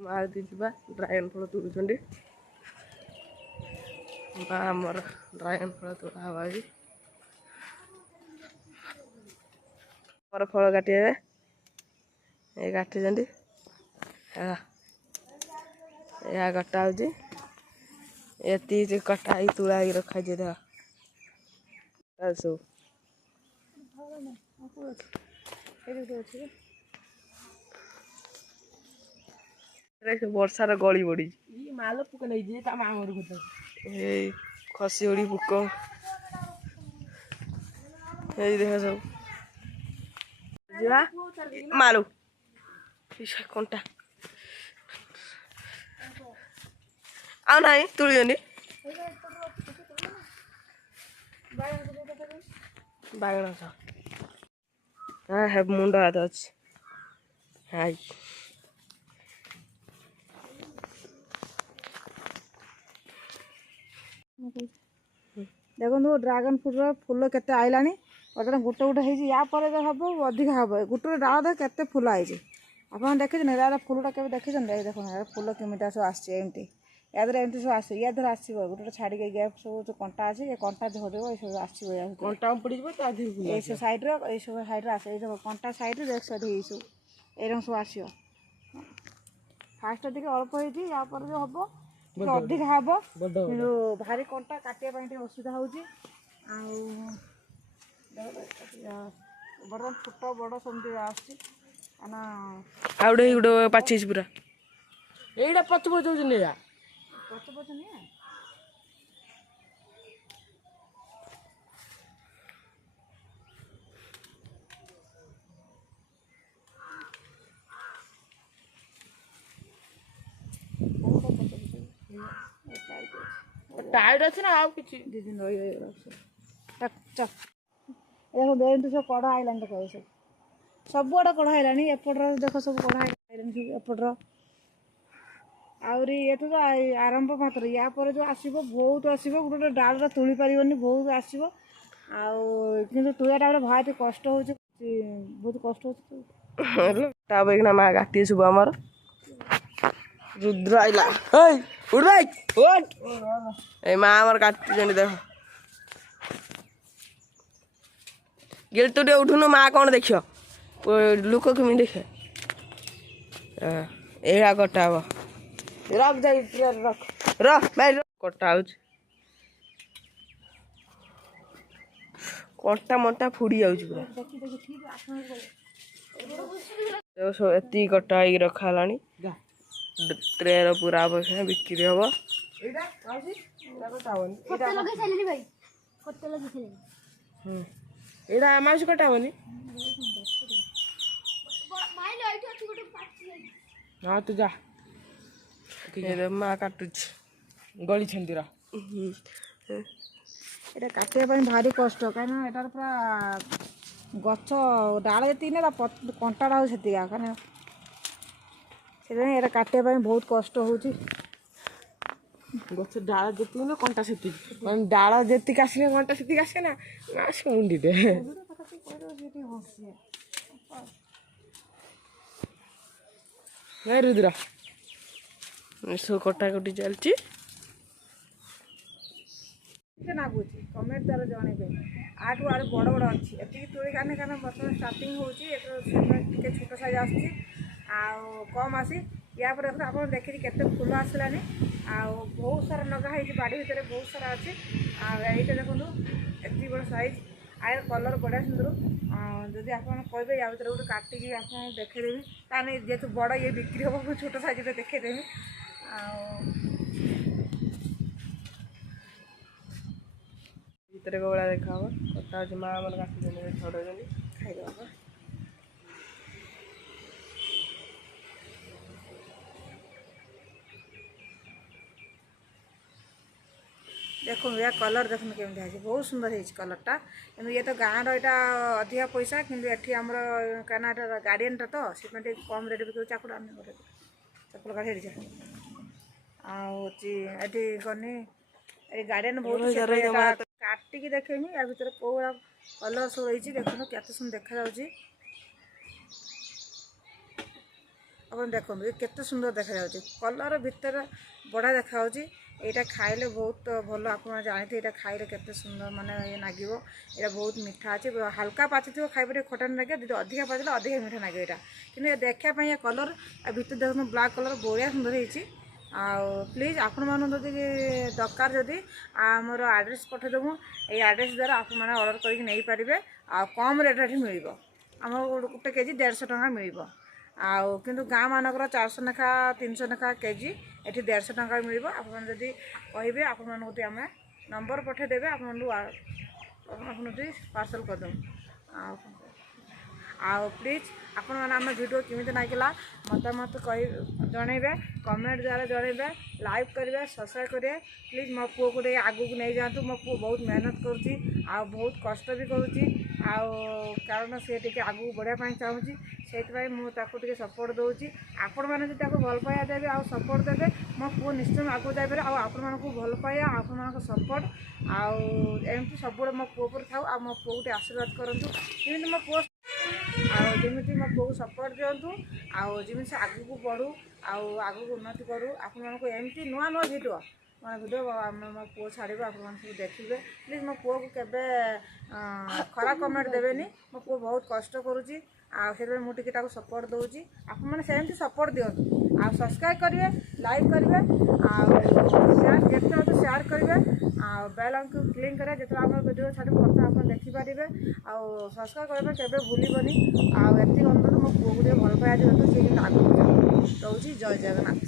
मारुति जी dragon फल तोड़ुंट आमर dragon फल तोड़ा हवा भी आमर फल काटे ये काटी या कटा हो कटा तुला रखा सब वर्षार गली बड़ी माल पुक नहीं खसी उड़ी पुक देख सब मालू कंटा आ ना तुड़ी बागण हाँ मुंड हाथ अच्छे हाई देखो ड्रागन फ्रूट फूल केते आइलानी गोटे गोटे गोटे या हम अधिक हम गोटे डाल देख केते फूल आई आप देखी यार फूलटा के देखी देखो फूल केमिटा सब आमती याद एमती सब आस या धर आस गोटे छाड़ी गैप सब जो कंटा अच्छे ये कंटा धरदेव ये सब आसटा पड़ सब सैड्रे सब सैड्रे आस कंटा सैड्रे देख सब ये सब आस फास्ट टे अल्प हो हम अधिक हम भारी कंटा काटिया असुविधा हो बर्तमान छोट बड़ समझ आउटे गोटे पाची पूरा यहीटा पच पच नहीं पच पच नहीं टाइट अच्छे ना आउ किसी दी दिन रही देखो बेन सब कड़ा आईलान देख सब सब आड़े कड़ा आईलानी एपटर देख सब कड़ा आईलानी एपटर आहरी ये तो आरंभ मात्र या पर जो आसो बहुत आसो गोटे डाल तुली पारनी बहुत आसो कि तुला टाइम भारी कष्ट हो बहुत कष्ट होना माँ काटी सब आमर रुद्र आइला उठ भाई उठ ए माँ आमर काटुचंडी देख गिल तू उठुनु माँ कौन देख लुक कमी देखे एड़ा कटा हम रख जा रख रख भाई कटा कंटा मंटा फुड़ी जाऊँ पूरा सब एति कटा हो रखा ट्रे पूरा अवश्य बिक्री हम यहाँ आमाउस कटा हेनी हाँ तू जा माँ काटुच गली छंदीरा ये काटे भारी कष्ट कहीं यार पूरा गच डाल जी ना कंटाटा हो कहीं काटे बहुत कष्ट हो गच डाल जी ना कंटा से डाल जी आसने कंटा से आसे ना मुंडी दे रुद्रा सब कटाकटी चलती नागुच कमेंट द्वारा जन आठू आठ बड़ बड़ अच्छी ये तुड़ी काने कारण बर्तमान स्टार्टिंग हो छोट साइज आम आसी या पर आप देखिए केते फूल आसलानी बहुत सारा नगा है बाड़ी भितर बहुत सारा अच्छे आईटा देखो एति बड़ साइज आयर कलर बढ़िया सुंदर जदि आप कहे या भर गोटे काटिकी आप देखेदेवी ताने जेहतु बड़ ये बिक्री हम छोट साइज देखेदेवी भितर कौड़ा देखा कटा माँ आम काटी छड़े खाईदे देखो या कलर देखो केमी है बहुत सुंदर है कलरटा कि ये तो गाँव रहा अधिका पैसा कि आमर कहना गार्डियनटा तो से कम रेट बिक चाकुड़ा चपल गाड़ी जा आठी गनी ये गार्डियन बहुत काटिकी देखेमी या भर कौ कलर सब रही देखो क्या सुंदर देखा ଆପଣ ଦେଖନ୍ତୁ ଏ କେତେ ସୁନ୍ଦର ଦେଖାଯାଉଛି, କଲର୍ ଭିତରେ ବଢ଼ିଆ ଦେଖାଯାଉଛି। ଏଇଟା ଖାଇଲେ ବହୁତ ଭଲ, ଆପଣ ଜାଣିଥିବେ ଏଇଟା ଖାଇଲେ କେତେ ସୁନ୍ଦର ମାନେ ଇଏ ଲାଗିବ। ଏଇଟା ବହୁତ ମିଠା ଅଛି, ହାଲକା ପାଚିଥିବ ଖାଇବା ଟିକେ ଖଟା ଲାଗିବ, ଯଦି ଅଧିକା ପାଚିଲେ ଅଧିକା ମିଠା ଲାଗିବ ଏଇଟା। କିନ୍ତୁ ଏ ଦେଖିବା ପାଇଁ ଏ କଲର୍, ଆଉ ଭିତରେ ଦେଖନ୍ତୁ ବ୍ଲାକ୍ କଲର୍ ବଢ଼ିଆ ସୁନ୍ଦର ହେଇଛି। ଆଉ ପ୍ଲିଜ୍ ଆପଣମାନଙ୍କୁ ଯଦି ଦରକାର, ଯଦି ଆମର ଆଡ୍ରେସ୍ ପଠାଇଦେବୁ, ଏଇ ଆଡ୍ରେସ୍ ଦ୍ୱାରା ଆପଣମାନେ ଅର୍ଡ଼ର କରିକି ନେଇପାରିବେ। ଆଉ କମ୍ ରେଟ୍ରେ ଏଠି ମିଳିବ, ଆମର ଗୋଟେ କେଜି 150 ଟଙ୍କା ମିଳିବ। ଆଉ କିନ୍ତୁ ଗାଁ ମାନଙ୍କର 400 ଲେଖା 300 ଲେଖା କେଜି, ଏଠି 150 ଟଙ୍କା ମିଳିବ। ଆପଣମାନେ ଯଦି କହିବେ ଆପଣମାନଙ୍କୁ ଆମେ ନମ୍ବର ପଠାଇଦେବେ, ଆପଣଙ୍କୁ ପାର୍ସଲ୍ କରିଦେବୁ। ଆଉ ପ୍ଲିଜ୍ ଆପଣମାନେ ଆମ ଭିଡ଼ିଓ କେମିତି ଲାଗିଲା ମତାମତ ଜଣାଇବେ, କମେଣ୍ଟ ଦ୍ୱାରା ଜଣାଇବେ, ଲାଇକ୍ କରିବେ, ସବସ୍କ୍ରାଇବ୍ କରିବେ। ପ୍ଲିଜ୍ ମୋ ପୁଅକୁ ଟିକେ ଆଗକୁ ନେଇଯାଆନ୍ତୁ। ମୋ ପୁଅ ବହୁତ ମେହନତ କରୁଛି, ଆଉ ବହୁତ କଷ୍ଟ ବି କରୁଛି, ଆଉ କାରଣ ସେ ଟିକେ ଆଗକୁ ବଢ଼ିବା ପାଇଁ ଚାହୁଁଛି, ସେଇଥିପାଇଁ ମୁଁ ତାକୁ ଟିକେ ସପୋର୍ଟ ଦେଉଛି। ଆପଣମାନେ ଯଦି ତାକୁ ଭଲ ପାଇବା ଦେବେ ଆଉ ସପୋର୍ଟ ଦେବେ, ମୋ ପୁଅ ନିଶ୍ଚୟ ଆଗକୁ ଯାଇପାରେ। ଆଉ ଆପଣମାନଙ୍କୁ ଭଲ ପାଇବା, ଆପଣମାନଙ୍କ ସପୋର୍ଟ ଆଉ ଏମିତି ସବୁବେଳେ ମୋ ପୁଅ ଉପରେ ଥାଉ। ଆଉ ମୋ ପୁଅକୁ ଟିକେ ଆଶୀର୍ବାଦ କରନ୍ତୁ, ଯେମିତି ମୋ ପୁଅ ଯେମିତି ମୋ ପୁଅକୁ ସପୋର୍ଟ ଦିଅନ୍ତୁ, ଆଉ ଯେମିତି ସେ ଆଗକୁ ବଢ଼ୁ, ଆଉ ଆଗକୁ ଉନ୍ନତି କରୁ। ଆପଣମାନଙ୍କୁ ଏମିତି ନୂଆ ନୂଆ ଭିଡ଼ିଓ ମୋ ପୁଅ ଛାଡ଼ିବ, ଆପଣମାନେ ସବୁ ଦେଖିବେ। ପ୍ଲିଜ୍ ମୋ ପୁଅକୁ କେବେ ଖରାପ କମେଣ୍ଟ ଦେବେନି। ମୋ ପୁଅ ବହୁତ କଷ୍ଟ କରୁଛି, ଆଉ ସେଥିପାଇଁ ମୁଁ ଟିକେ ତାକୁ ସପୋର୍ଟ ଦେଉଛି। ଆପଣମାନେ ସେମିତି ସପୋର୍ଟ ଦିଅନ୍ତୁ, ଆଉ ସବସ୍କ୍ରାଇବ୍ କରିବେ, ଲାଇକ୍ କରିବେ, ଆଉ ଯେତେ ମୋତେ ସେୟାର କରିବେ, ଆଉ ବେଲ୍ ଆଇକନ୍କୁ କ୍ଲିକ୍ କରିବେ, ଯେତେବେଳେ ଆମର ଭିଡ଼ିଓ ଛାଡ଼ିବୁ ପ୍ରଥମେ ଆପଣ ଦେଖିପାରିବେ। ଆଉ ସବସ୍କ୍ରାଇବ୍ କରିବା ପାଇଁ କେବେ ଭୁଲିବନି। ଆଉ ଏତିକି ଅନୁରୋଧ, ମୋ ପୁଅକୁ ଟିକେ ଭଲ ପାଇବା ଦିଅନ୍ତୁ, ସେ କିନ୍ତୁ ଆଗକୁ ରହୁଛି। ଜୟ ଜଗନ୍ନାଥ।